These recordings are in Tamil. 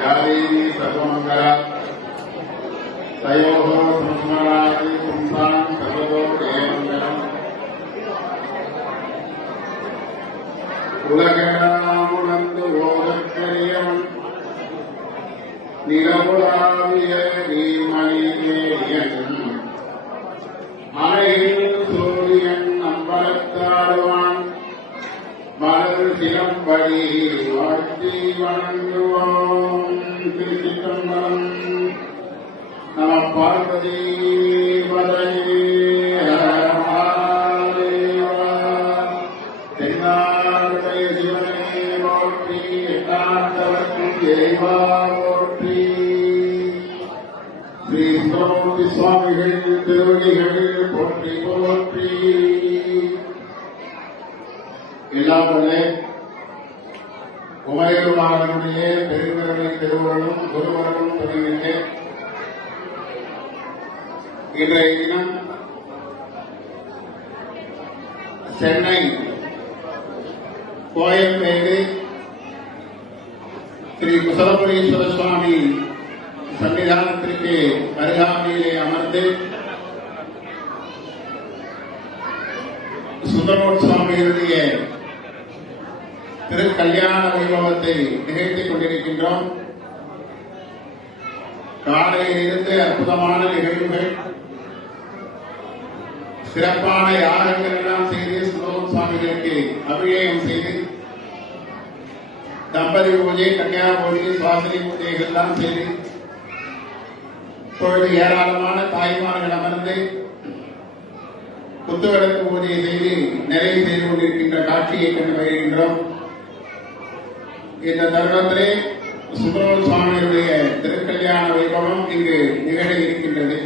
யாரேவி சர்வமங்களா தயோகோ சம்ஸ்மராதி பும்சாம் சர்வதோ ஜெயமங்கலம் உலகெல்லாம் உணர்ந்து ஓதக்கரியவன் நிலவுலாவிய நீமணியேயன் மலையில் சூரியன் நம்பலத்தாடுவான் மலர் சிலம்படி சுவாமிகள் திருவடிகள் போற்றி போற்றி எல்லாம் வல்ல உமையருமாறனுடைய பெருங்கருணை திருவுருளும் குருவரனும் தொடங்கிய இன்றைய தினம் சென்னை கோயம்பேடு ஸ்ரீ குசலபுரீஸ்வர சுவாமி சன்னிதானத்திற்கு அருகாமையிலே அமர்ந்து சுந்தரமூர் சுவாமியினுடைய திருக்கல்யாண வைபவத்தை நிகழ்த்திக் கொண்டிருக்கின்றோம். காலையில் இருந்து அற்புதமான நிகழ்வுகள் சிறப்பான யாகங்கள் எல்லாம் செய்து சுந்தரமூர் சுவாமிகளுக்கு அபிஷேகம் செய்து தம்பதி பூஜை கன்னியா பூஜை சுவாசனை பூஜைகள் எல்லாம் செய்து இப்பொழுது ஏராளமான தாய்மார்கள் அமர்ந்து குத்துவிளக்கு பூஜையை செய்து நிறைவு செய்து கொண்டிருக்கின்ற காட்சியை கண்டு வருகின்றோம். இந்த தருணத்திலே சுப்பிரமணிய சுவாமியுடைய திருக்கல்யாண வைபவம் இங்கு நிகழ இருக்கின்றது.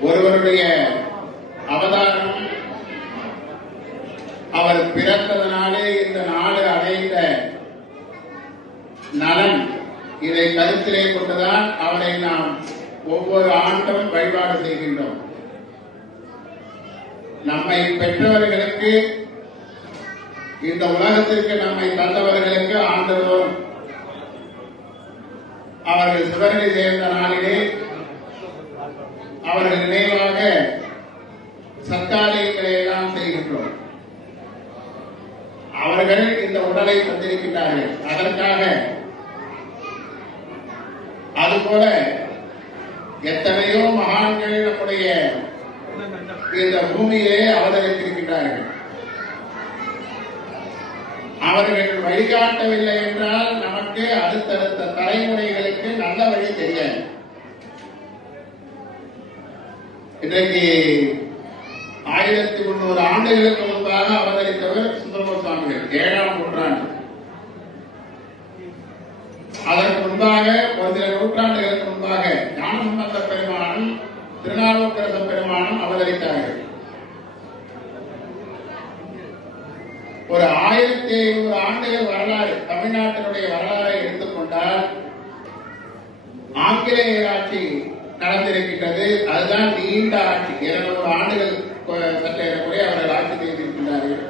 ஒருவருடைய அவதாரம் அவர் பிறந்ததனாலே இந்த நாடு அடைந்த நலன் இதை கருத்திலே கொண்டுதான் அவரை நாம் ஒவ்வொரு ஆண்டும் வழிபாடு செய்கின்றோம். நம்மை பெற்றவர்களுக்கு இந்த உலகத்திற்கு நம்மை தந்தவர்களுக்கு ஆண்டுதோறும் அவர்கள் சிவனை சேர்ந்த நாளிலே அவர்கள் நினைவாக சத்காரியங்களை எல்லாம் செய்கின்றோம். அவர்கள் இந்த உடலை தந்திருக்கின்றார்கள். அதற்காக அதுபோல எத்தனையோ மகான்கள் நம்முடைய இந்த பூமியிலே அவதரித்திருக்கின்றார்கள். அவர்கள் வழிகாட்டவில்லை என்றால் நமக்கு அடுத்தடுத்த தலைமுறைகளுக்கு நல்ல வழி தெரியாது. இன்றைக்கு ஆயிரத்தி முன்னூறு ஆண்டுகளுக்கு முன்பாக அவதரித்தவர் சுந்தரமூர் சுவாமிகள். ஏழாம் நூற்றாண்டு. அதற்கு முன்பாக ஒரு சில நூற்றாண்டுகளுக்கு முன்பாக ஞானசம்பந்த பெருமானும் திருநாவுக்கரச பெருமானும் அவதரித்தார்கள். ஒரு ஆயிரத்தி ஐநூறு ஆண்டுகள் வரலாறு தமிழ்நாட்டினுடைய வரலாறை எடுத்துக்கொண்டால் ஆங்கிலேயர் ஆட்சி நடந்திருக்கிறது. அதுதான் நீண்ட ஆட்சி. இருநூறு ஆண்டுகள் சற்றேறக்குறைய அவர்கள் ஆட்சி செய்திருக்கின்றார்கள்.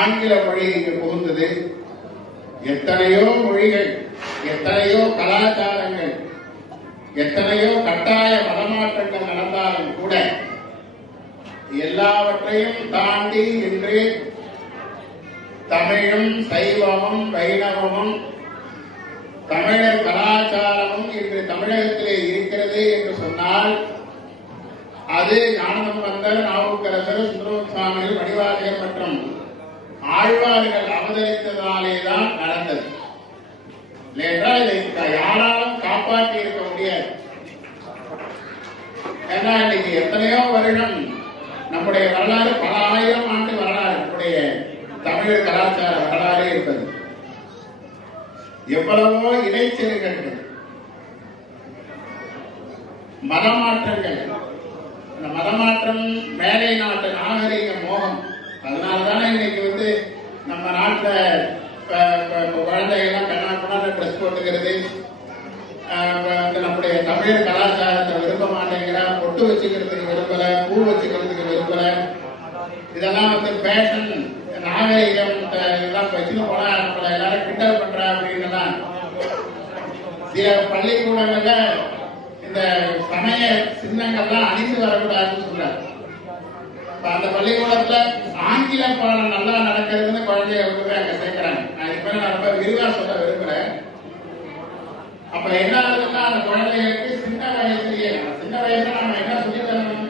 ஆங்கில மொழி இங்கு புகுந்தது. எத்தனையோ மொழிகள் எத்தனையோ கலாச்சாரங்கள் எத்தனையோ கட்டாய மதமாற்றங்கள் நடந்தாலும் கூட எல்லாவற்றையும் தாண்டி இன்று தமிழும் சைவமும் வைணவமும் தமிழர் கலாச்சாரமும் இன்று தமிழகத்திலே இருக்கிறது என்று சொன்னால் அது ஞானசம்பந்தர் நாவுக்கரசர் சுந்தரமூர்த்தி சுவாமிகள் மற்றும் ஆழ்வார்கள் அவதரித்ததாலே தான் நடந்தது. இல்லையென்றால் இதை யாராலும் காப்பாற்றி இருக்க முடியாது. ஏன்னா இன்னைக்கு எத்தனையோ வருடம் நம்முடைய வரலாறு பல ஆயிரம் ஆண்டு வரலாறு நம்முடைய தமிழர் கலாச்சார வரலாறு இருப்பது எவ்வளவோ இடைச்செருகள் மதமாற்றங்கள். இந்த மதமாற்றம் மேலை நாட்டு நாகரிக மோகம். அதனாலதானே இன்னைக்கு வந்து நம்ம நாட்டுல குழந்தைகள்லாம் கண்ணா பண்ணாத ட்ரெஸ் போட்டுக்கிறது. நம்முடைய தமிழர் கலாச்சாரத்தை விரும்ப மாட்டேங்கிற பொட்டு வச்சுக்கிறதுக்கு விரும்பல பூ வச்சுக்கிறதுக்கு விரும்பல. இதெல்லாம் வந்து ஃபேஷன் நாகரிகம் இதெல்லாம் வச்சுன்னு போனா நம்மள எல்லாரும் கிண்டல் பண்ற அப்படின்னு சில பள்ளிக்கூடங்கள்ல இந்த சமய சின்னங்கள்லாம் அணிந்து வரக்கூடாதுன்னு சொல்றாரு இப்ப அந்த பள்ளிக்கூடத்துல ஆங்கில பாடம் நல்லா நடக்கிறதுன்னு குழந்தைய கொண்டு போய் அங்க சேர்க்கிறாங்க நான் இப்ப தெளிவா சொல்ல விரும்புறேன் அப்ப என்ன ஆகுதுன்னா அந்த குழந்தைகளுக்கு சின்ன வயசுலயே சின்ன வயசுல நம்ம என்ன சொல்லி தரணும்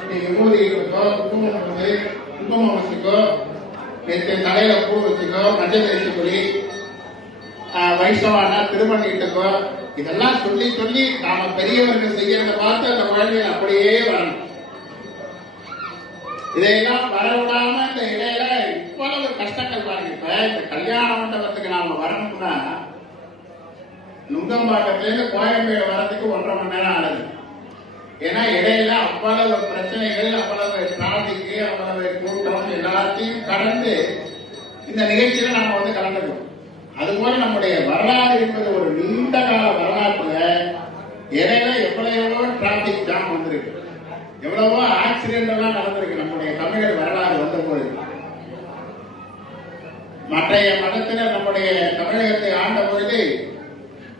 நீங்க விபூதி இருக்கோ குங்குமம் வந்து குங்குமம் வச்சுக்கோ நேற்று தலையில பூ வச்சுக்கோ மஞ்சள் தேய்ச்சி கொடி வைஷ்ணவானா திருமணிட்டுக்கோ இதெல்லாம் சொல்லி சொல்லி நாம பெரியவர்கள் செய்யறத பார்த்து அந்த குழந்தைகள் அப்படியே வரணும் இதையெல்லாம் வரவிடாம இந்த இடையில இவ்வளவு கஷ்டங்கள் பாருங்க இப்ப இந்த கல்யாண மண்டபத்துக்கு நாம வரணும்னா நுங்கம்பாக்கத்திலேருந்து கோயம்பேடு வரதுக்கு ஒன்றரை மணி நேரம் ஆகுது. ஏன்னா இடையில அவ்வளவு பிரச்சனைகள் அவ்வளவு டிராபிக் அவ்வளவு கூட்டம் எல்லாத்தையும் கடந்து இந்த நிகழ்ச்சியில நாம வந்து கலந்துக்கிறோம் அதுபோல நம்முடைய வரலாறு என்பது ஒரு நீண்ட கால வரலாற்றுல இடையில எவ்வளவோ டிராபிக் ஜாம் வந்திருக்கு. எவ்வளவோ ஆக்சிடென்ட் எல்லாம் நடந்திருக்கு. நம்முடைய தமிழர் வரலாறு வந்த போது. மற்றைய மதத்தினர் நம்முடைய தமிழகத்தை ஆண்ட பொழுது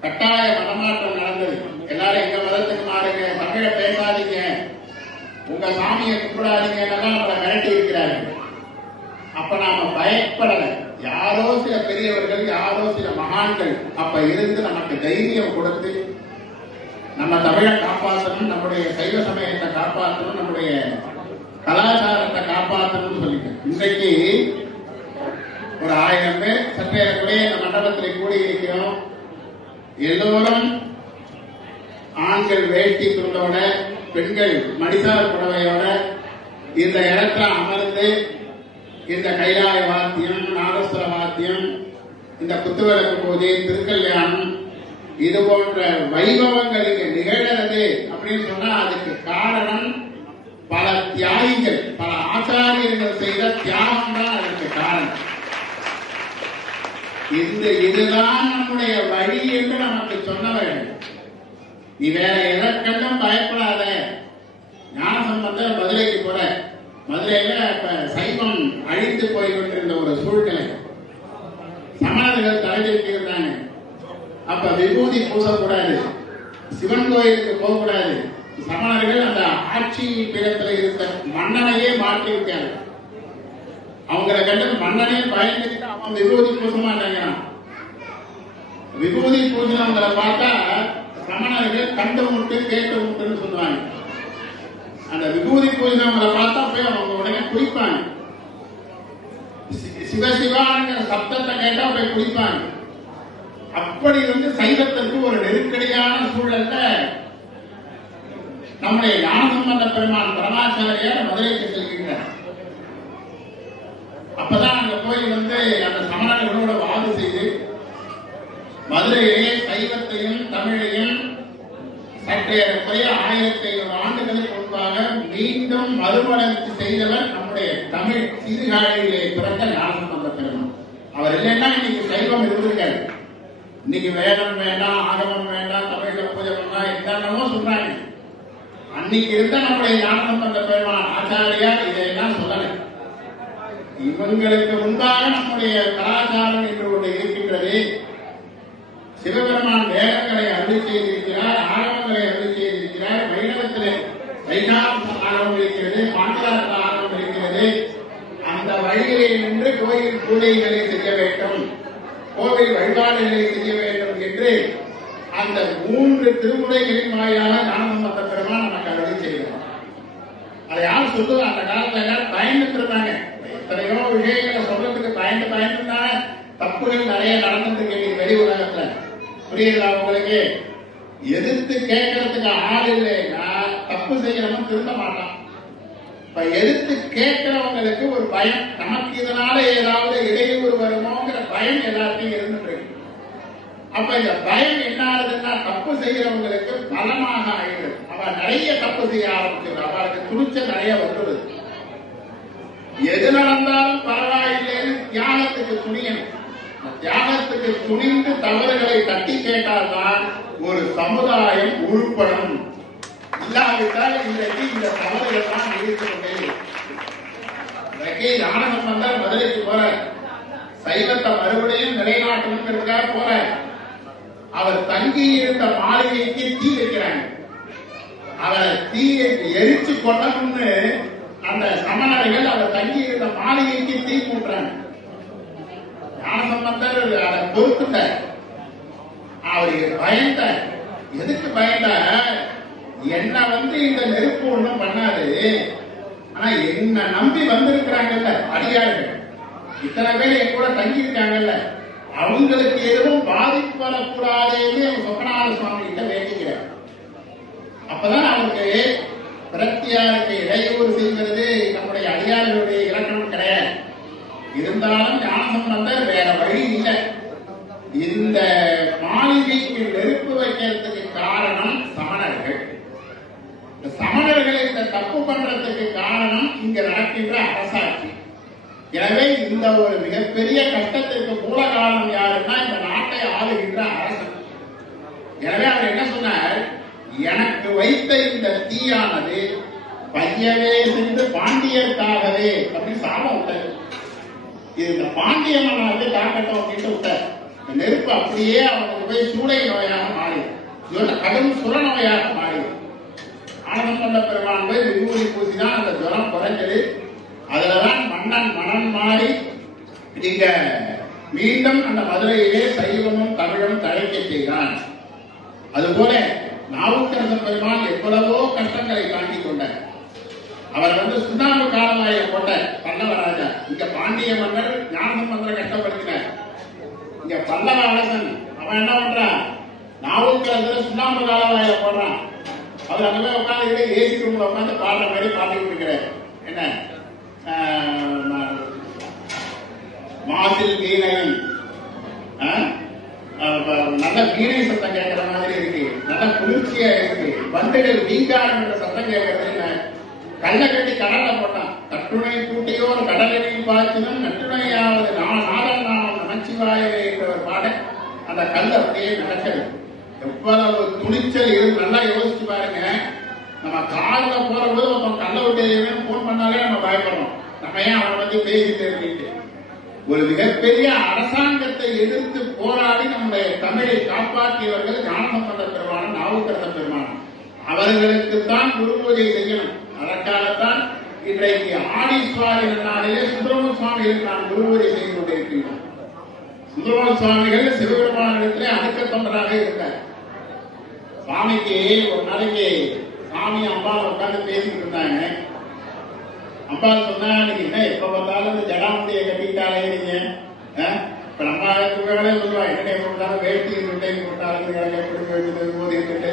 கட்டாய மதமாற்றம் நடந்தது. எல்லாரும் எங்க மதத்துக்கு மாறுங்க தமிழ பேசாதீங்க உங்க சாமியை கும்பிடாதீங்க நம்மளை மிரட்டி இருக்கிறார்கள். அப்ப நாம பயப்படல. யாரோ சில பெரியவர்கள் யாரோ சில மகான்கள் அப்ப இருந்து நமக்கு தைரியம் கொடுத்து நம்ம தமிழை காப்பாற்றணும் நம்முடைய சைவ சமயத்தை காப்பாற்றணும் நம்முடைய கலாச்சாரத்தை காப்பாற்றணும்னு சொல்லிட்டு இன்றைக்கு ஒரு ஆயிரம் பேர் சற்றேறக்குறைய இந்த மண்டபத்தில் கூடி இருக்கிறோம் எல்லோரும் ஆண்கள் வேட்டி துண்டோட பெண்கள் மடிசார் புடவையோட இந்த இடத்துல அமர்ந்து இந்த கைலாய வாத்தியம் நாதஸ்வர வாத்தியம் இந்த குத்துவிளக்கு பூஜை திருக்கல்யாணம் இது போன்ற வைபவங்கள் இங்க அப்படின்னு சொன்னா அதுக்கு காரணம் பல தியாகிகள் பல ஆச்சாரியர்கள் செய்த தியாகம் தான் அதுக்கு காரணம். இந்த இதுதான் நம்முடைய வழி என்று நமக்கு சொன்னவர்கள் நீ வேற எதற்கெல்லாம் பயப்படாத. ஞான சம்பந்த மதுரைக்கு போற. மதுரையில இப்ப சைவம் அழிந்து போய்கொண்டிருந்த ஒரு சூழ்நிலை. சமணர்கள் தலைவிரித்து அப்ப விபூதி பூசக்கூடாது. சிவன் கோயிலுக்கு போகக்கூடாது. சமணர்கள் அந்த ஆட்சி பீடத்துல இருந்த மன்னனையே மாற்றி விட்டாங்க அவங்கள கண்டு மன்னனே பயந்துட்டு அவன் விபூதி பூச மாட்டாங்கிறான் விபூதி பூசினவங்களை பார்த்தா சமணர்கள் கண்ட முட்டு கேட்ட முட்டுன்னு சொல்லுவாங்க அந்த விபூதி பூசினவங்களை பார்த்தா போய் அவங்க உடனே குளிப்பாங்க சிவசிவாங்கிற சப்தத்தை கேட்டா போய் குளிப்பாங்க அப்படி வந்து சைவத்திற்கு ஒரு நெருக்கடியான சூழல்ல நம்முடைய ஞானசம்பந்த பெருமான் பரமாச்சாரியார் மதுரைக்கு செல்கின்றார் அப்பதான் அங்க போய் வந்து அந்த சமணர்களோட வாது செய்து மதுரையிலே சைவத்தையும் தமிழையும் சற்றேறக்குறைய ஆயிரத்தி ஐநூறு ஆண்டுகளுக்கு முன்பாக மீண்டும் மறுமலர்ச்சி செய்தவர் நம்முடைய தமிழ் சீர்காழியிலே பிறந்த ஞானசம்பந்த பெருமான் அவர் இல்லைன்னா இன்னைக்கு சைவம் இருந்திருக்காரு இன்னைக்கு வேதம் வேண்டாம் ஆகமம் வேண்டாம் தமிழ்ல பூஜை பண்ணலாம் என்னென்னமோ சொல்றாங்க. அன்னைக்கு இருந்த நம்முடைய ஞானசம்பந்த பெருமான் ஆச்சாரியார் இதையெல்லாம் சொல்லலை. இவங்களுக்கு முன்பாக நம்முடைய கலாச்சாரம் என்று ஒன்று இருக்கின்றது. சிவபெருமான் வேதங்களை அருள் செய்திருக்கிறார் ஆகமங்களை அருள் செய்திருக்கிறார் வைணவத்திலே வைகாரம் ஆகமம் இருக்கிறது பாண்டியாரத்தில் ஆகமம் இருக்கிறது. அந்த வழியிலே நின்று கோயில் பூஜைகளை செய்ய வேண்டும் கோவில் வழிபாடுகளை செய்ய வேண்டும் என்று அந்த மூன்று திருமுறைகளின் வாயிலாக ஞானசம்பந்த பெருமான் நமக்கு அருள் செய்கிறார். அதை யார் சொல்லுவோம் அந்த காலத்துல பயந்துட்டு இருந்தாங்க. எத்தனையோ விஷயங்களை சொல்றதுக்கு பயந்து பயந்து இருந்தாங்க. தப்புகள் நிறைய நடந்துட்டு இருக்கு வெளி உலகத்துல. புரியுதா உங்களுக்கு? எதிர்த்து கேட்கறதுக்கு ஆள் இல்லைன்னா தப்பு செய்யறவன் திருந்த மாட்டான். இப்ப எதிர்த்து கேட்கிறவங்களுக்கு ஒரு பயம். நமக்கு இதனால ஏதாவது இடையூறு வருமோங்கிற பயம் எல்லாத்தையும் இருந்துட்டு இருக்கு அப்ப இந்த பயம் என்ன ஆகுதுன்னா தப்பு செய்யறவங்களுக்கு பலமாக ஆயிடுது. அவ நிறைய தப்பு செய்ய ஆரம்பிச்சிருது. அவளுக்கு துணிச்சல் நிறைய வந்துடுது. எது நடந்தாலும் பரவாயில்லைன்னு தியாகத்துக்கு துணியணும். தியானத்துக்கு துணிந்து தவறுகளை தட்டி கேட்டால்தான் ஒரு சமுதாயம் உருப்படும். இல்லாவிட்டால் இன்றைக்கு இந்த தவறுகள் தான் இருக்கிறது. கொண்டே ஞானம் வந்தால் மதுரைக்கு போற. சைவத்தை மறுபடியும் நிலைநாட்டணுங்கிறதுக்காக போற. அவர் தங்கி இருந்த மாளிகைக்கு தீ வைக்கிறாங்க. அவரை தீயை எரிச்சு கொள்ளணும்னு அந்த சமணர்கள் அவர் தங்கி இருந்த மாளிகைக்கு தீ மூட்டுறாங்க ஞானசம்பந்தர் அதை பொறுத்துட்ட அவருக்கு பயந்த எதுக்கு பயந்த என்ன வந்து இந்த நெருப்பு ஒண்ணும் பண்ணாது ஆனா என்ன நம்பி வந்திருக்கிறாங்கல்ல அடியார்கள் இத்தனை பேர் என் கூட தங்கி இருக்காங்கல்ல அவங்களுக்கு எதுவும் பாதிப்பு வரக்கூடாதுன்னு சொக்கநாத சுவாமி கிட்ட வேண்டிக்கிறார் அப்பதான் அவருக்கு பிரத்தியாருக்கு இடையூறு செய்கிறது நம்முடைய அடியார்களுடைய இருந்தாலும் ஞானசம்பந்தர் வேற வழி இல்லை. இந்த மாளிகைக்கு நெருப்பு வைக்கிறதுக்கு காரணம் சமணர்கள். இந்த சமணர்களை இந்த தப்பு பண்றதுக்கு காரணம் இங்க நடக்கின்ற அரசாட்சி. எனவே இந்த ஒரு மிகப்பெரிய கஷ்டத்திற்கு மூல காரணம் யாருன்னா இந்த நாட்டை ஆளுகின்ற அரசு. எனவே அவர் என்ன சொன்னார்? எனக்கு வைத்த இந்த தீயானது பையவே சென்று பாண்டியர்க்காகவே அப்படின்னு சாபம் விட்டது இது இந்த பாண்டிய மன்னன் வந்து தாக்கட்டும் அப்படின்ட்டு விட்டார். இந்த நெருப்பு அப்படியே அவனுக்கு போய் சூளை நோயாக மாறி கடும் சுர நோயாக மாறி ஆனந்தமல்ல பெருமான் போய் விபூதி பூசிதான் அந்த ஜுரம் குறைஞ்சது. அதுலதான் மன்னன் மனம் மாறி இங்க மீண்டும் அந்த மதுரையிலே சைவமும் தமிழும் தழைக்க செய்தான். அதுபோல நாவுக்கரசன் பெருமான் எவ்வளவோ கஷ்டங்களை தாண்டி கொண்டார். அவர் வந்து சுண்ணாம்பு காலமாய போட்ட பல்லவராஜா இங்க பாண்டிய மன்னர் ஞானசம்பந்தரை கஷ்டப்படுத்தினார். இங்க பல்லவ அரசன் அவன் என்ன பண்றான்? நாவுக்கரசர் சுண்ணாம்பு காலமாய போடுறான். அவர் அங்க போய் உட்காந்து ஏசி ரூம்ல உட்காந்து பாடுற மாதிரி பாடிட்டு இருக்கிறார். என்ன? மாசில் மீனகன் நல்ல வீணை சத்தம் கேட்கிற மாதிரி இருக்கு. நல்ல குளிர்ச்சியா இருக்கு. வண்டுகள் வீங்காடுன்ற சத்தம் கேட்கறது கல்ல கட்டி கடல்ல போட்டான் கட்டுணை கூட்டியோர் கடலில் பாய்ச்சினும் நட்டுணையாவது நான் நாடன் நாமம் நமச்சிவாயவே என்றவர் பாட அந்த கல் அப்படியே நடக்கிறது எவ்வளவு துணிச்சல் இருக்கு நல்லா யோசிச்சு பாருங்க. நம்ம காலில் போற போது ஒருத்தன் கல்ல விட்டு போன் பண்ணாலே நம்ம பயப்படுறோம். நம்ம ஏன் அவனை வந்து பேசிட்டு இருக்கிட்டு ஒரு மிகப்பெரிய அரசாங்கத்தை எதிர்த்து போராடி நம்முடைய தமிழை காப்பாற்றியவர்கள் ஞானசம்பந்த பெருமானம் நாவுக்கரச பெருமானம். அவர்களுக்கு தான் குரு பூஜை செய்யணும். அதற்காகத்தான் இன்றைக்கு ஆடீஸ்வரர் நாளிலே சுப்பிரமணிய சுவாமிகள் நான் குருவரை செய்து கொண்டிருக்கிறோம் சுப்பிரமணிய சுவாமிகள் சிவபெருமானிடத்திலே அடுக்க தொண்டராக இருந்தார் சுவாமிக்கு ஒரு நாளைக்கு சாமி அம்பாள் உட்கார்ந்து பேசிட்டு இருந்தாங்க. அம்பா சொன்னா என்ன எப்ப பார்த்தாலும் இந்த ஜடாமுடியை கட்டிட்டாலே நீங்க ஆ? இப்ப நம்ம வேலை சொல்லுவா என்ன எப்ப பார்த்தாலும் வேட்டி இருந்துட்டே போட்டாலும் எப்படி போயிட்டு போது இருந்துட்டு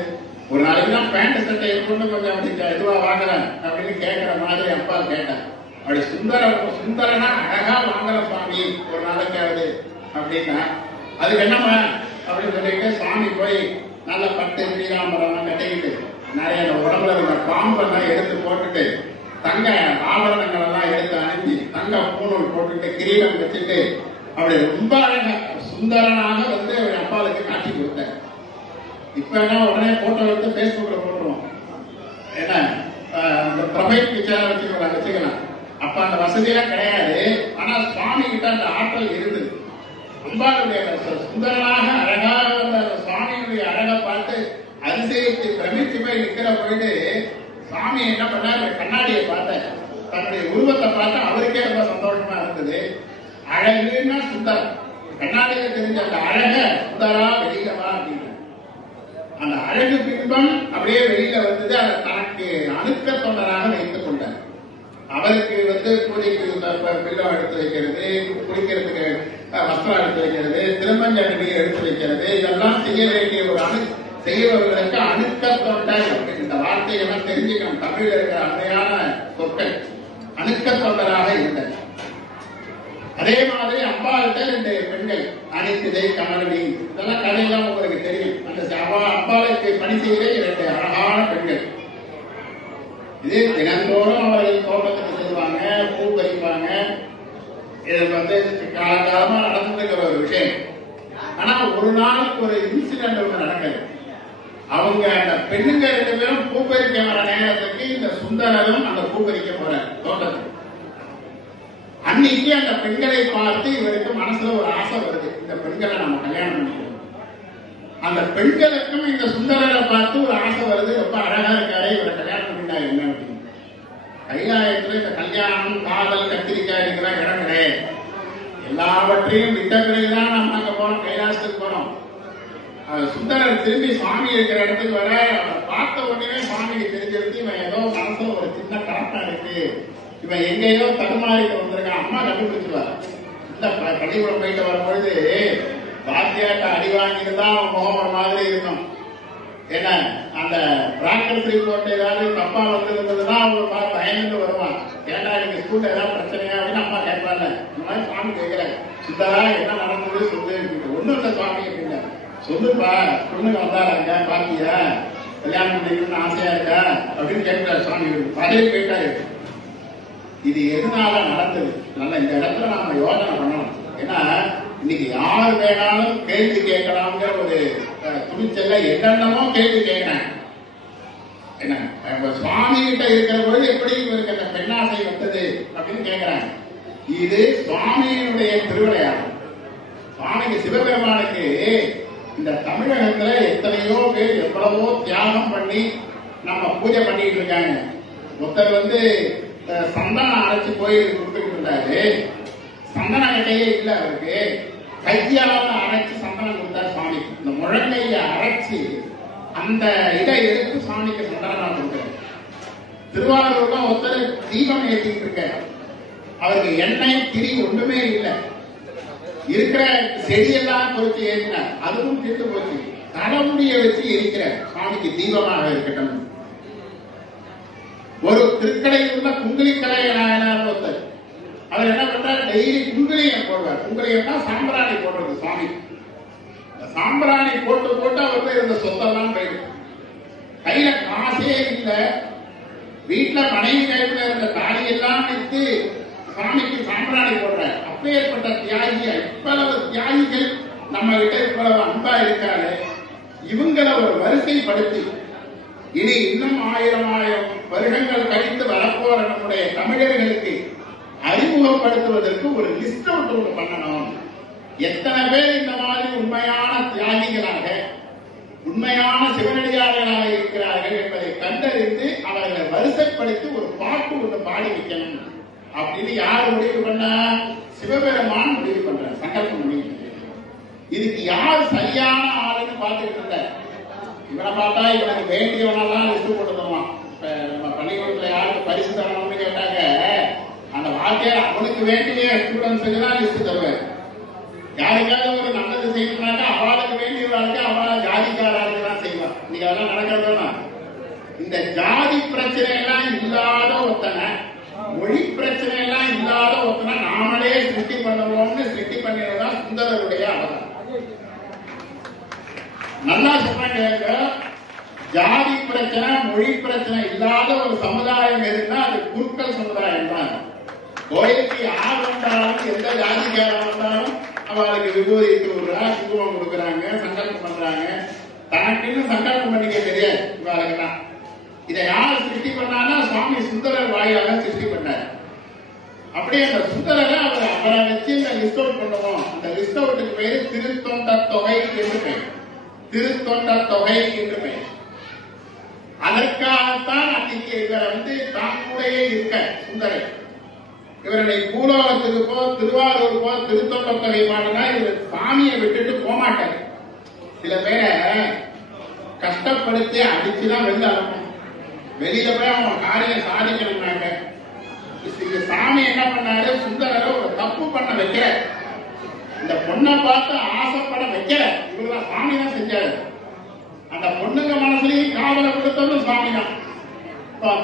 ஒரு நாளைக்கு தான் பேண்ட் சட்டை கொண்டு கொஞ்சம் இதுவா வாங்குறேன் அப்படின்னு கேட்கிற மாதிரி அப்பா கேட்டேன். அப்படி சுந்தர சுந்தரனா அழகா வாங்குற சுவாமி ஒரு நாளைக்காவது அப்படின்னா அதுக்கு என்னம்மா அப்படின்னு சொல்லிட்டு சாமி போய் நல்ல பட்டு பீராமரம் கட்டிக்கிட்டு நிறைய உடம்புல உள்ள பாம்பெல்லாம் எடுத்து போட்டுட்டு தங்க ஆபரணங்கள் எல்லாம் எடுத்து அணிஞ்சு தங்க பூணூல் போட்டுட்டு கிரீடம் வச்சுட்டு அப்படி ரொம்ப அழகா சுந்தரனாக வந்து அவர் அப்பாவுக்கு காட்சி கொடுத்தேன். இப்ப என்ன உடனே போட்டோ எடுத்து பேஸ்புக்ல போட்டுருவோம். என்ன? அந்த இந்த ப்ரொஃபைல் வச்சுக்கலாம் வச்சுக்கலாம். அப்ப அந்த வசதியெல்லாம் கிடையாது. ஆனா சுவாமி கிட்ட அந்த ஆற்றல் இருந்தது அம்பாளுடைய சுந்தரனாக அழகாக சுவாமியுடைய அந்த சுவாமியினுடைய அழகை பார்த்து அதிசயத்தை பிரமிச்சு போய் நிற்கிற பொழுது சாமி என்ன பண்ணார்? கண்ணாடியை பார்த்தேன். தன்னுடைய உருவத்தை பார்த்து அவருக்கே ரொம்ப சந்தோஷமா இருந்தது. அழகுன்னா சுந்தரம். கண்ணாடியை தெரிஞ்ச அந்த அழக சுந்தரா வெளியில அப்படின்னு அந்த அழகு பிம்பம் அப்படியே வெளியில வந்தது அதை தனக்கு அணுக்க தொண்டராக வைத்துக் கொண்டார். அவருக்கு வந்து பூஜைக்கு பில்லம் எடுத்து வைக்கிறது குளிக்கிறதுக்கு வஸ்திரம் எடுத்து வைக்கிறது திருமஞ்சள் எடுத்து வைக்கிறது இதெல்லாம் செய்ய வேண்டிய ஒரு அணு செய்பவர்களுக்கு அணுக்க தொண்டர் இந்த வார்த்தையெல்லாம் தெரிஞ்சுக்கணும். தமிழில் இருக்கிற அருமையான சொற்கள் அணுக்க தொண்டராக இருந்தார் அதே மாதிரி அம்பாள்கிட்ட இந்த பெண்கள் அனித்திதை கமலடி இதெல்லாம் கதையெல்லாம் உங்களுக்கு தெரியும். அந்த அம்மா அம்பாளுக்கு பணி செய்த இரண்டு அழகான பெண்கள். இது தினந்தோறும் அவர்கள் தோட்டத்துக்கு செல்வாங்க பூ பறிப்பாங்க. இது வந்து காலகாலமா நடந்துட்டு ஒரு விஷயம். ஆனா ஒரு நாளுக்கு ஒரு இன்சிடென்ட் ஒன்று நடக்குது. அவங்க அந்த பெண்ணுங்க ரெண்டு பேரும் பூ பறிக்க வர நேரத்துக்கு இந்த சுந்தரரும் அந்த பூ பறிக்க அன்னைக்கு அந்த பெண்களை பார்த்து இவருக்கு மனசுல ஒரு ஆசை வருது. இந்த பெண்களை நம்ம கல்யாணம் பண்ணிக்கணும் அந்த பெண்களுக்கும் இந்த சுந்தரரை பார்த்து ஒரு ஆசை வருது. ரொம்ப அழகா இருக்காரு இவரை கல்யாணம் பண்ணிட்டா என்ன அப்படின்னு. கைலாயத்துல இந்த கல்யாணம் காதல் கத்திரிக்காய் இருக்கிற இடம் கிடையாது எல்லாவற்றையும் விட்ட பிறகுதான் நம்ம அங்க போனோம் கைலாசத்துக்கு போனோம் சுந்தரர் திரும்பி சுவாமி இருக்கிற இடத்துக்கு வர அவரை பார்த்த உடனே சுவாமிக்கு தெரிஞ்சிருக்கு இவன் ஏதோ மனசுல ஒரு சின்ன கலக்கம் இருக்கு. இவன் எங்கேயோ தடுமாறிட்டு வந்திருக்கான். அம்மா கண்டுபிடிச்சிருவார். இந்த பள்ளிக்கூடம் போயிட்டு வரும்பொழுது வாத்தியாட்ட அடி வாங்கிட்டு முகம் ஒரு மாதிரி இருக்கும். என்ன? அந்த பிராக்டிஸ் ரிப்போர்ட் ஏதாவது தப்பா வந்திருந்ததுன்னா அவங்க பா- வருவான். ஏன்டா எனக்கு ஸ்கூல்ல ஏதாவது பிரச்சனையா அப்படின்னு அம்மா கேட்பாங்க. இந்த மாதிரி சுவாமி கேட்கல சித்தரா என்ன நடந்தது சொல்லு. ஒண்ணும் இல்லை சுவாமி அப்படின்னா. சொல்லுப்பா பொண்ணுங்க வந்தாராங்க பாத்தியா? கல்யாணம் பண்ணிக்கணும்னு ஆசையா இருக்கா? அப்படின்னு கேட்கிறார் சுவாமி. பதவி கேட்டாரு. இது எதனால நடந்தது? நல்ல இந்த இடத்துல நாம யோசனை பண்ணணும். ஏன்னா இன்னைக்கு யார் வேணாலும் கேள்வி கேட்கலாம்ங்கிற ஒரு அஹ், துணிச்சல்ல என்னென்னமோ கேள்வி கேட்கிறேன் என்ன சுவாமி கிட்ட இருக்கிற பொழுது எப்படி இவருக்கு அந்த பெண்ணாசை வந்தது அப்படின்னு கேட்கிறாங்க இது சுவாமியினுடைய திருவிளையாடல். சுவாமிக்கு சிவபெருமானுக்கு இந்த தமிழகத்துல எத்தனையோ பேர் எவ்வளவோ தியாகம் பண்ணி நம்ம பூஜை பண்ணிட்டு இருக்காங்க. ஒருத்தர் வந்து சந்தனம் அரைச்சு கோயிலுக்கு கொடுத்துட்டு இருந்தாரு. சந்தன கட்டையே இல்ல அவருக்கு. கையால அரைச்சு சந்தனம் கொடுத்தாரு சுவாமி. இந்த முழங்கைய அரைச்சு அந்த இதை எடுத்து சுவாமிக்கு சந்தனமா கொடுத்தாரு. திருவாரூர்ல ஒருத்தர் தீபம் ஏற்றிட்டு இருக்காரு. அவருக்கு எண்ணெய் திரி ஒண்ணுமே இல்லை. இருக்கிற செடியெல்லாம் பொறுத்து ஏற்றினார் அதுவும் தீர்த்து போச்சு. தலைமுடியை வச்சு எரிக்கிற சுவாமிக்கு தீபமாக இருக்கட்டும். ஒரு திருக்கடையில் உள்ள கலைய நாயனார் ஒருத்தர் அவர் என்ன பண்றாரு? டெய்லி குங்குளியம் போடுவார். குங்குளியம்னா சாம்பிராணி போடுறது சாமி. சாம்பிராணி போட்டு போட்டு அவருக்கு இருந்த சொத்தெல்லாம் போயிடும். கையில காசே இல்லை. வீட்டுல மனைவி கையில இருந்த தாலி எல்லாம் வைத்து சாமிக்கு சாம்பிராணி போடுற அப்பேற்பட்ட தியாகிய இவ்வளவு தியாகிகள் நம்ம கிட்ட இவ்வளவு அன்பா இருக்காரு இவங்கள ஒரு வரிசைப்படுத்தி இனி இன்னும் ஆயிரம் ஆயிரம் வருடங்கள் கழித்து வரப்போற நம்முடைய தமிழர்களுக்கு அறிமுகப்படுத்துவதற்கு ஒரு லிஸ்ட் ஒன்று பண்ணணும். எத்தனை பேர் இந்த மாதிரி உண்மையான தியாகிகளாக உண்மையான சிவனடியாளர்களாக இருக்கிறார்கள் என்பதை கண்டறிந்து அவர்களை வரிசைப்படுத்தி ஒரு பாட்டு ஒன்று பாடி வைக்கணும். அப்படின்னு யார் முடிவு பண்ண? சிவபெருமான் முடிவு பண்ற சங்கல்பம் முடிவு இதுக்கு யார் சரியான ஆளுன்னு பார்த்துக்கிட்டு இருந்தார் இவனை பார்த்தா இவனுக்கு வேண்டியவனெல்லாம் லிஸ்ட் போட்டுருவான் இப்போ நம்ம பள்ளிக்கூடத்துல யாருக்கு பரிசு தரணும்னு கேட்டாங்க அந்த வாத்தியார் அவனுக்கு வேண்டிய ஸ்டூடெண்ட்ஸுக்கு தான் லிஸ்ட் தருவேன் யாருக்காவது ஒரு நல்லது செய்யணும்னாக்கா அவளுக்கு வேண்டியவர்களுக்கு அவளை ஜாதிக்காரர்களுக்கு தான் செய்வான் இன்னைக்கு அதெல்லாம் நடக்கிறதுனா இந்த ஜாதி பிரச்சனை எல்லாம் இல்லாத ஒருத்தனை மொழி பிரச்சனை எல்லாம் இல்லாத ஒருத்தனை நாமளே சிருஷ்டி பண்ணுவோம்னு சிருஷ்டி பண்ணிடுறதா சுந்தரருடைய அவதாரம். நல்லா சொன்னாங்க. ஜாதி பிரச்சனை மொழி பிரச்சனை இல்லாத ஒரு சமுதாயம் இருந்தா அது குருக்கள் சமுதாயம் தான் கோயிலுக்கு யார் வந்தாலும் எந்த ஜாதிக்காரன் வந்தாலும் அவளுக்கு விபூதி விடுறா குங்குமம் கொடுக்குறாங்க சங்கல்பம் பண்றாங்க. தனக்குன்னு சங்கல்பம் பண்ணிக்க தெரியாது இவளுக்கெல்லாம். இதை யார் சிருஷ்டி பண்ணான்னா சுவாமி சுந்தரர் வாயிலாக சிருஷ்டி பண்ணார். அப்படியே அந்த சுந்தரரை அவர் அவரை வச்சு இந்த லிஸ்ட் அவுட் பண்ணுவோம். அந்த லிஸ்ட் அவுட்டுக்கு பேரு திருத்தொண்ட தொகை என்று பெயர் திருத்தொண்ட தொகை என்று பெயர் அதற்காகத்தான் அன்னைக்கு இவரை வந்து தாங்குடையே இருக்க சுந்தரர் இவருடைய பூலோகத்துக்கு போ திருவாரூர் போ திருத்தொண்ட தொகை பாடுனா இவர் சாமியை விட்டுட்டு போமாட்டார். சில பேரை கஷ்டப்படுத்தி அடிச்சுதான் வெளில அனுப்பணும் வெளியில போய் அவன் காரியம் சாதிக்கணும்னாங்க. சாமி என்ன பண்ணாரு? சுந்தரரை ஒரு தப்பு பண்ண வைக்கிற இந்த பொண்ணை பார்த்து ஆசைப்பட வைக்கிற இவருதான் சாமி தான் செஞ்சாரு. அந்த பொண்ணுங்க மனசுலயும் காவலை கொடுத்ததும் சாமி தான்.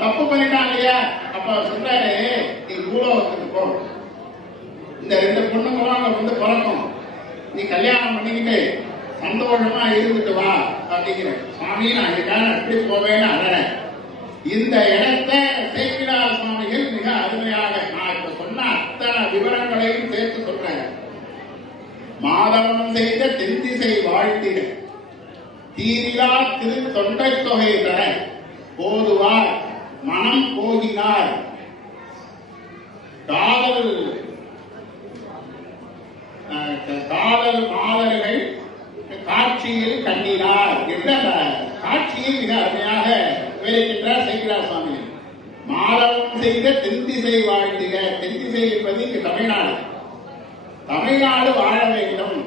தப்பு பண்ணிட்டான் இல்லையா? அப்ப சொல்றாரு நீ பூலோகத்துக்கு போ. இந்த ரெண்டு பொண்ணுங்களும் அங்க வந்து பிறக்கும். நீ கல்யாணம் பண்ணிக்கிட்டு சந்தோஷமா இருந்துட்டு வா அப்படிங்கிற சுவாமி நான் இதுக்காக எப்படி போவேன்னு அழறேன் இந்த இடத்தை சேக்கிரார் சுவாமிகள் மிக அருமையாக நான் இப்ப சொன்ன அத்தனை விவரங்களையும் சேர்த்து சொல்றேன் மாதவம் செய்த தென்திசை வாழ்த்திட. தீரிலா திரு தொண்டை தொகை தர போதுவார் மனம் போகினார். காதல் காதல் மாதர்கள் காட்சியில் கண்டினார் என்று அந்த காட்சியை மிக அருமையாக விவரிக்கின்றார் சேக்கிரார் சுவாமி. மாதவம் செய்த தென்திசை வாழ்த்திட. தென்திசை என்பது இங்கு தமிழ்நாடு. தமிழ்நாடு வாழ வேண்டும்.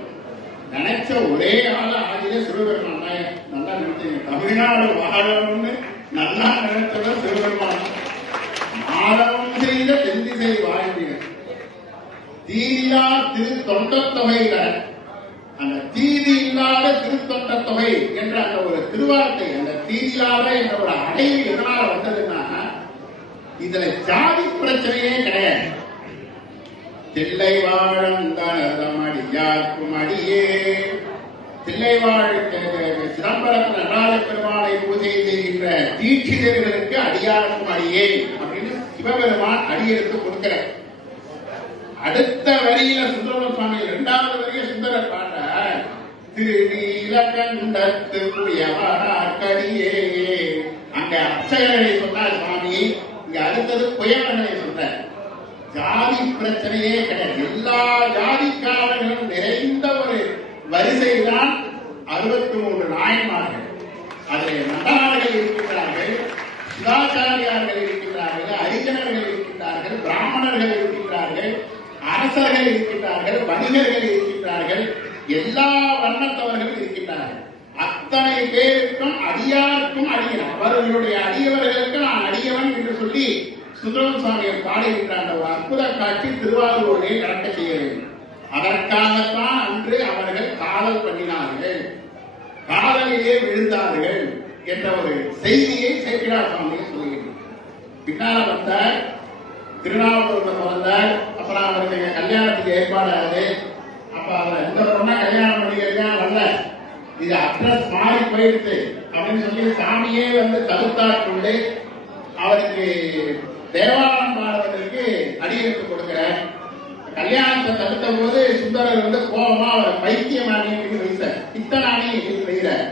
நினைச்ச ஒரே ஆள ஆகிய சிவபெருமான் நல்லா நினைச்சீங்க. தமிழ்நாடு வாழணும்னு நல்லா நினைச்சவர் சிவபெருமான். மாதவம் செய்த தெந்திசை வாழ்ந்தீங்க தீதியா திரு தொண்டத் அந்த தீதி இல்லாத திருத்தொண்ட தொகை என்ற அந்த ஒரு திருவார்த்தை அந்த தீதியில்லாத என்ற ஒரு அடைவு எதனால வந்ததுன்னா இதுல ஜாதி பிரச்சனையே கிடையாது. தில்லை வாழந்தனதம் அடியார்க்கும் அடியே தில்லை வாழ் சிதம்பரத்தில் அண்ணாத பெருமாளை பூஜை செய்கின்ற தீட்சிதர்களுக்கு அடியாருக்கும் அடியே அப்படின்னு சிவபெருமான் அடியெடுத்து கொடுக்கிறார். அடுத்த வரியில சுந்தர சுவாமி இரண்டாவது வரிய சுந்தர பாட்ட திருநீலகண்டத்து புயவனாக்கடியே அங்க அர்ச்சகரை சொன்னார் சுவாமி இங்க அடுத்தது புயவனை ஜாதி பிரச்சனையே கிடையாது. எல்லா ஜாதிக்காரர்களும் நிறைந்த ஒரு வரிசைதான் அறுபத்தி மூன்று நாயன்மார்கள் அதில் நடனார்கள் இருக்கின்றார்கள் சிவாச்சாரியார்கள் இருக்கின்றார்கள் அரிஜனர்கள் இருக்கின்றார்கள் பிராமணர்கள் இருக்கின்றார்கள் அரசர்கள் இருக்கின்றார்கள் வணிகர்கள் இருக்கின்றார்கள் எல்லா வண்ணத்தவர்களும் இருக்கின்றார்கள். அத்தனை பேருக்கும் அடியாருக்கும் அடியன். அவர்களுடைய அடியவர்களுக்கு நான் அடியவன் என்று சொல்லி சுந்தரம் சுவாமிகள் பாடுகின்ற அந்த ஒரு அற்புத காட்சி திருவாரூரில் நடக்க செய்ய வேண்டும் அதற்காகத்தான் அன்று அவர்கள் காதல் பண்ணினார்கள். காதலிலே விழுந்தார்கள் என்ற ஒரு செய்தியை சேக்கிரார் சுவாமி சொல்லுகிறார் பின்னால வந்தார் திருநாவூர்ல பிறந்தார் அப்புறம் அவருக்கு கல்யாணத்துக்கு ஏற்பாடாது அப்ப அவர் எந்த பொண்ணா கல்யாணம் பண்ணிக்கிறதா வரல. இது அட்ரஸ் மாறி போயிடுச்சு அப்படின்னு சொல்லி சாமியே வந்து தடுத்தாட்கொண்டு அவருக்கு தேவாரம் பாடுவதற்கு அடியெடுத்து கொடுக்கிறேன். கல்யாணத்தை தடுத்த போது சுந்தரர் வந்து கோபமா பைத்தியம் பைத்தியமானி வைத்த பித்தனானி வைக்கிறார்.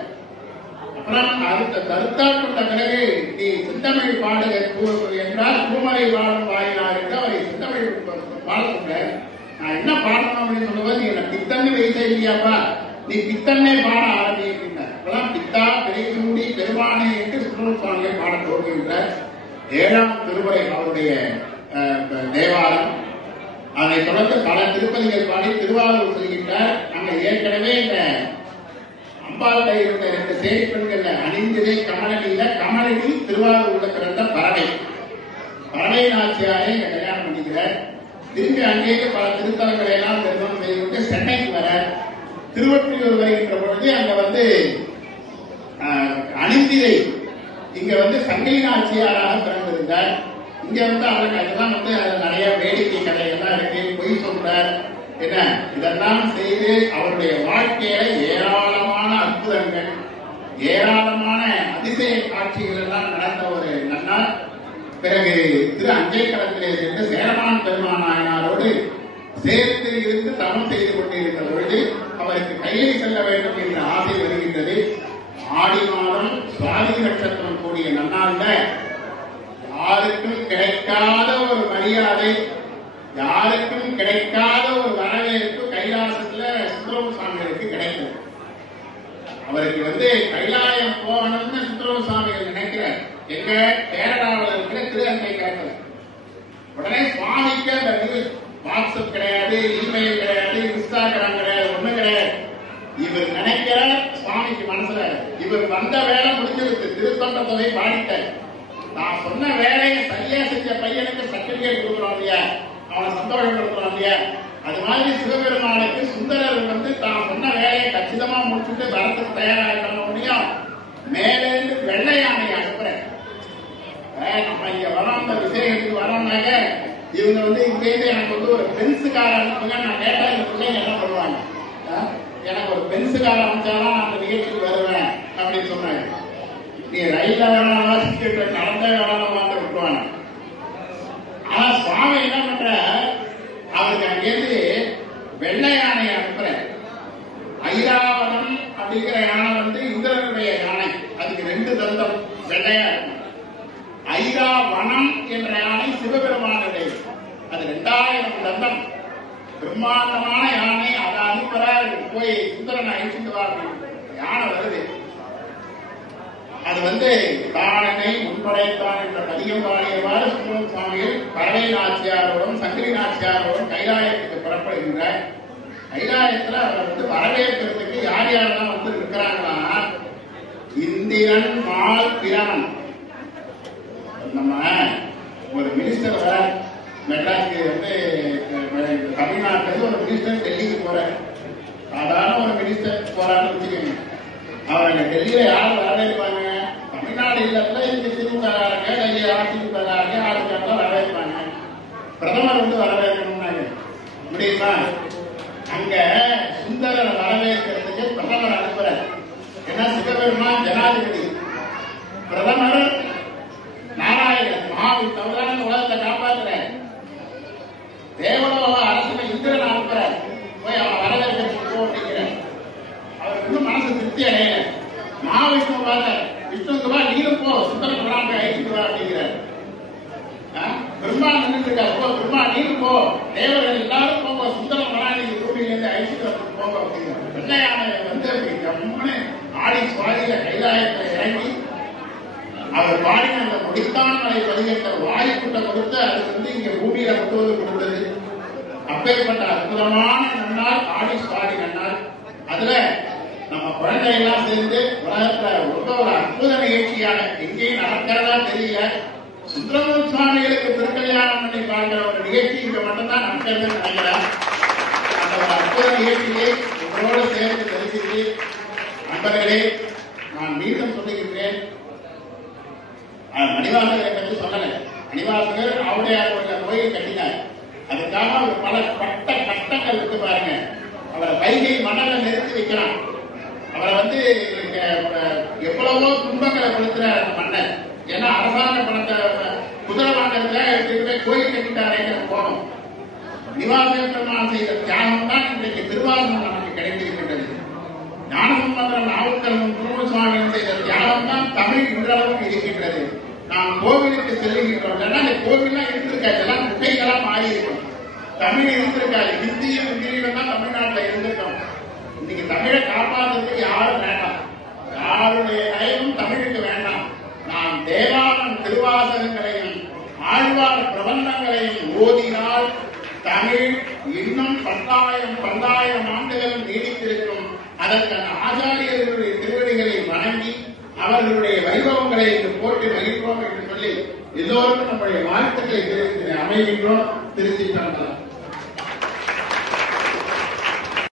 அப்புறம் அடுத்த தருத்தால் கொண்ட பிறகு நீ சிந்தமிழ் பாடுக என்றால் குருமலை வாழும் வாயினார் என்று அவரை சிந்தமிழ் பாட சொன்னார் நான் என்ன பாடணும் அப்படின்னு சொல்லும்போது நீ எனக்கு பித்தன்னு வைத்த இல்லையாப்பா நீ பித்தன்னே பாட ஆரம்பிக்கின்ற அப்பெல்லாம் பித்தா பெரியசூடி பெருமானே என்று சுற்றுலா சுவாமியை பாட தோன்றுகின்ற ஏழாம் திருமுறை அவருடைய அஹ், தேவாரம் அதை தொடர்ந்து பல திருப்பதிகள் பாடி திருவாரூர் செல்கின்றார். அங்க ஏற்கனவே இந்த அம்பாளுடைய இருந்த ரெண்டு சேரி பெண்கள் அணிந்ததே கமலனியில கமலனி திருவாரூர்ல பிறந்த பறவை. பறவை நாச்சியாரை இங்க கல்யாணம் பண்ணிக்கிறார். திரும்பி அங்கேயே பல திருத்தலங்களை எல்லாம் நிர்மாணம் செய்து கொண்டு சென்னைக்கு வர திருவற்றியூர் வருகின்ற பொழுது அங்க வந்து ஆஹ், அணிந்திரை இங்க வந்து சங்கை நாச்சியாராக பிறந்திருந்தார் இங்க வந்து அவருக்கு அதெல்லாம் வந்து அதுல நிறைய வேடிக்கை கதை எல்லாம் இருக்கு. பொய் சொல்றார். என்ன? இதெல்லாம் செய்து அவருடைய வாழ்க்கையில ஏராளமான அற்புதங்கள் ஏராளமான அதிசய காட்சிகள் எல்லாம் நடந்த ஒரு நன்னார் பிறகு திரு அஞ்சை களத்திலே சென்று சேரமான் பெருமான் நாயனாரோடு சேர்த்து இருந்து தவம் செய்து கொண்டிருந்த பொழுது அவருக்கு கையில் செல்ல வேண்டும் என்ற ஆசை வருகின்றது. ஆடி மாதம் சுவாதி நட்சத்திரம் கூடிய நன்னாள்ல கிடைக்காத ஒரு மரியாதை யாருக்கும் கிடைக்காத ஒரு வரவேற்பு கைலாசத்துல சுந்தரம் சுவாமிகளுக்கு கிடைக்கும் அவருக்கு வந்து கைலாயம் போகணும்னு சுந்தரம் சுவாமிகள் நினைக்கிறார் எங்க கேரளாவில் இருக்கிற திருவங்கை கேட்கல உடனே சுவாமிக்கு அந்த நியூஸ் வாட்ஸ்அப் கிடையாது இமெயில் கிடையாது இன்ஸ்டாகிராம் கிடையாது ஒண்ணும் கிடையாது. இவர் நினைக்கிற சுவாமிக்கு மனசுல இவர் வந்த வேலை முடிஞ்சிருக்கு திருத்தொண்ட தொகை பாடிட்டார். நான் சொன்ன வேலையை கல்யாணம் செஞ்ச பையனுக்கு சர்டிபிகேட் கொடுக்குறோம் இல்லையா? அவனை சந்தோஷப்படுத்துறோம் இல்லையா? அது மாதிரி சிவபெருமானுக்கு சுந்தரர் வந்து தான் சொன்ன வேலையை கச்சிதமா முடிச்சுட்டு வரத்துக்கு தயாராக முடியும். மேலேருந்து வெள்ளை யானை அனுப்புறேன். நம்ம இங்க வரோம் இந்த விஷயத்துக்கு வரோம்னாக்க இவங்க வந்து இங்க இருந்து எனக்கு வந்து ஒரு பென்ஸ் அனுப்புங்க. நான் கேட்டா இந்த பிள்ளைங்க என்ன பண்ணுவாங்க? எனக்கு ஒரு பென்ஸ் அனுப்பிச்சாலும் அந்த நிகழ்ச்சிக்கு வருவேன் அப்படின்னு சொன்னாங்க. நீ ரயில வேணாலும் நடந்த நடந்தே வேணாலும் வாங்க விட்டுருவாங்க ஆனா சுவாமி என்ன பண்ற அவருக்கு அங்கிருந்து வெள்ளை யானை அனுப்புற ஐராவதம் அப்படிங்கிற யானை வந்து இந்திரனுடைய யானை. அதுக்கு ரெண்டு தந்தம் வெள்ளையா இருக்கும். ஐராவனம் என்ற யானை சிவபெருமானுடைய. அது ரெண்டாயிரம் தந்தம். பிரம்மாண்டமான யானை அதை அனுப்புற போய் சுந்தரனை அழிச்சுட்டு வா யானை வருது. அது வந்து தானனை முன்படைத்தான் என்ற பதியம் பாடியவாறு சுந்தரம் சுவாமிகள் பறவை நாச்சியாரோடும் சங்கரி நாச்சியாரோடும் கைலாயத்துக்கு புறப்படுகின்ற கைலாயத்துல அவர் வந்து வரவேற்கிறதுக்கு யார் யாரெல்லாம் வந்து இருக்கிறாங்களா இந்திரன் மால் பிரமன் நம்ம ஒரு மினிஸ்டர் வர மெட்ராஸ்க்கு வந்து அஹ், தமிழ்நாட்டுல ஒரு மினிஸ்டர் டெல்லிக்கு போறாரு. சாதாரண ஒரு மினிஸ்டர் போறாருன்னு வச்சுக்கோங்க. அவங்க டெல்லியில யாரும் வரவேற்பாங்க? தமிழ்நாடு இல்லத்துல இந்த திமுககாரங்க இல்ல அதிமுககாரங்க ஆளுக்காரங்க வரவேற்பாங்க. பிரதமர் வந்து வரவேற்கணும்னாங்க. முடியுமா அங்க சுந்தரரை வரவேற்கிறதுக்கு பிரதமர் அனுப்புறார். ஏன்னா சிவபெருமான்? ஜனாதிபதி. பிரதமர் நாராயணன். மகாவிஷ்ணு தவறான உலகத்தை காப்பாத்துறேன் தேவலோக அரசனை இந்திரன் அனுப்புறார் போய் அவன் வரவேற்கிறதுக்கு போ அப்படிங்கிறார் அவருக்கு இன்னும் மனசு திருப்தி அடையல மகாவிஷ்ணு பார்த்தார் விஷ்ணுக்கு வா நீரும் போ சுந்தர பிராண்டை அழைச்சிட்டு வா அப்படிங்கிறார் ஆ? பிரம்மா நின்றுட்டு இருக்காரு போ பிரம்மா நீரும் போ தேவர்கள் எல்லாரும் போங்க சுந்தர பிராணி பூமியிலிருந்து அழைச்சிட்டு ஆடி சுவாதியில கைலாயத்தை இறங்கி அவர் பாடின அந்த முடித்தான் மலை பதிகத்தை வாய்ப்புட்ட கொடுத்து அது வந்து இங்க பூமியில கொண்டு கொடுத்தது அப்பேற்பட்ட அற்புதமான நன்னாள் ஆடி சுவாதி நன்னாள் அதுல நம்ம குழந்தை எல்லாம் சேர்ந்து உலகத்துல ரொம்ப ஒரு அற்புத நிகழ்ச்சியான எங்கேயும் நடக்கிறதா தெரியல சுந்தரமூர் சுவாமிகளுக்கு திருக்கல்யாணம் பண்ணி பார்க்கிற ஒரு நிகழ்ச்சி இங்க மட்டும்தான் நடக்கிறது நினைக்கிறேன் அந்த ஒரு அற்புத நிகழ்ச்சியை உங்களோடு சேர்ந்து தெரிவித்து நண்பர்களே நான் மீண்டும் சொல்லுகின்றேன். அஹ் மணிவாசகரை பற்றி சொல்லலை. மணிவாசகர் ஆவுடையார் கோயில நோயை கட்டினார். அதுக்காக அவர் பல பட்ட கஷ்டங்கள் இருக்கு பாருங்க. அவரை வைகை மணல நிறுத்தி வைக்கிறான். அவரை வந்து இங்க, எவ்வளவோ துன்பங்களை கொடுக்கிறார் அந்த மன்னர். ஏன்னா அரசாங்க பணத்தை நிவாசக பெருமான் செய்த தியாகம் தான் இன்றைக்கு திருவாரூர் நமக்கு கிடைத்திருக்கின்றது. ஞானசம்பந்தரம் நாவுக்கரசன் குரும சுவாமிகள் செய்த தியாகம் தான் தமிழ் இன்றளவுக்கு இருக்கின்றது. நாம் கோவிலுக்கு செல்லுகின்றோம். இல்லைன்னா இந்த கோவில்லாம் இருந்திருக்காது. எல்லாம் குகைகளா மாறி தமிழ் இருந்திருக்காது. ஹிந்தியும் இங்கிலீஷும் தான் தமிழ்நாட்டில் இருந்திருக்கோம். இன்னைக்கு தமிழை காப்பாற்றுறதுக்கு யாரும் வேண்டாம். யாருடைய தயவும் தமிழுக்கு வேண்டாம். நாம் தேவாரம் திருவாசகங்களையும் ஆழ்வார் பிரபந்தங்களையும் ஓதினால் தமிழ் இன்னும் பத்தாயிரம் பல்லாயிரம் ஆண்டுகளும் நீடித்திருக்கும் அதற்கான ஆச்சாரியர்களுடைய திருவடிகளை வணங்கி அவர்களுடைய வைபவங்களை இன்று போட்டு மகிழ்வோம் என்று சொல்லி எல்லோருக்கும் நம்முடைய வாழ்த்துக்களை தெரிவித்து அமைகின்றோம். திருச்சி